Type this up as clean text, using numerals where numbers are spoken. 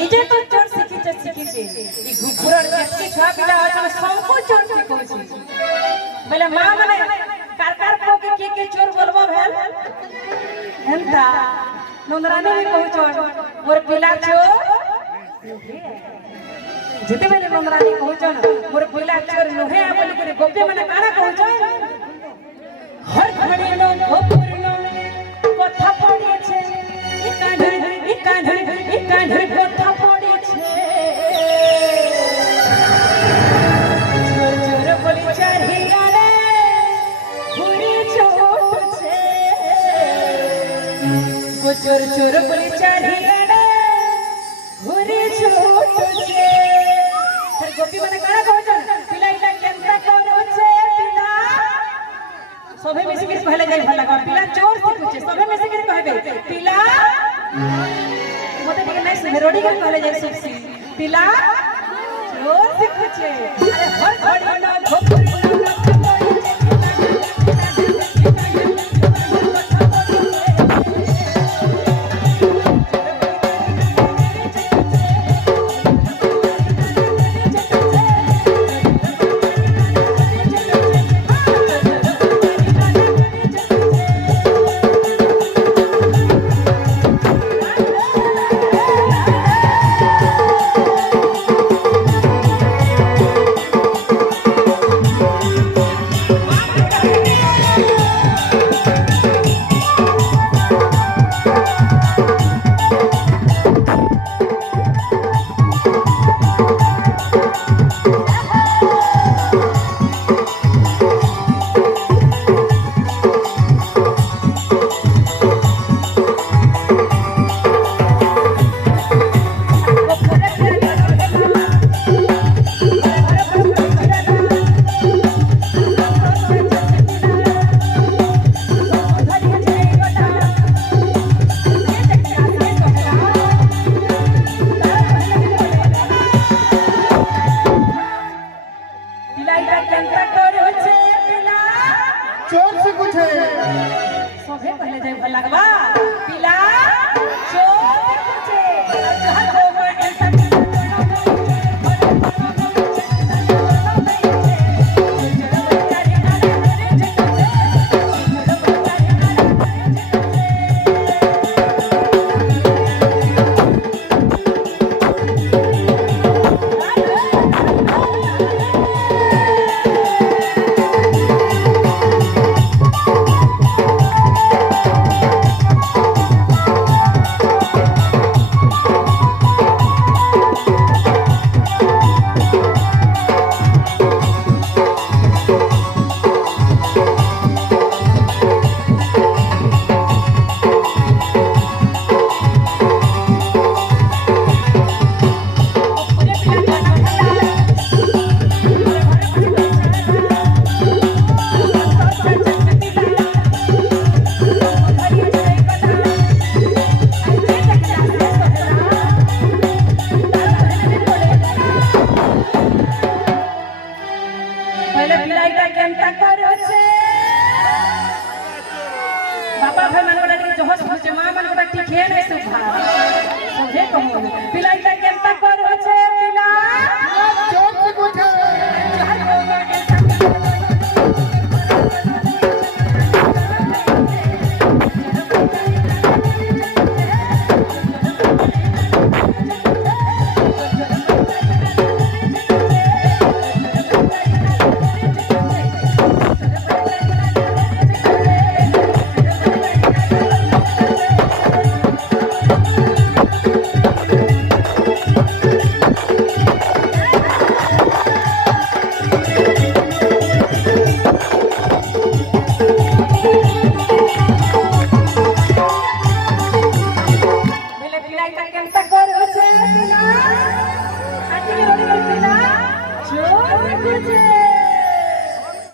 निजे तो चोर शिखिचे ई घुघुरर जेतकी छुआ पिला अछन सबको चोर शिखौछि बोले मां माने कार को के चोर बोलबो भेल हेंता नंदरानी भी कहू चोर मोर पिला चोर जेते बेले नंदरानी कहू चोर मोर पिला चोर नुहे बोली करे गोपी माने काना कहू चोर हर घड़ी नो गोपुर नो कथा पड़ी छे ई कान्हर कथा पड़ी छे चोर चोर बोली चारिया रे घुरी छोट छे को चोर चोर बोली चारिया रे घुरी छोट छे फिर गोपी माने काना कहू छन पिला इला केनता करो छे पिला सबे मिसी के कहले जाय भला पिला चोर सिखुचे सबे मिसी के कहबे पिला मोते ठीक नै सुने रोडी के कहले जाय सुखसी पिला चोर सिखुचे अरे हर घड़ी ना घोपुर ना बाबा भाई मन बड़ा जोहस होचे मां मन बड़ा ठीक है नहीं सुखा समझे कहूं पिला इटा केनता कर होचे पिला चोर से कुछ चार होगा Can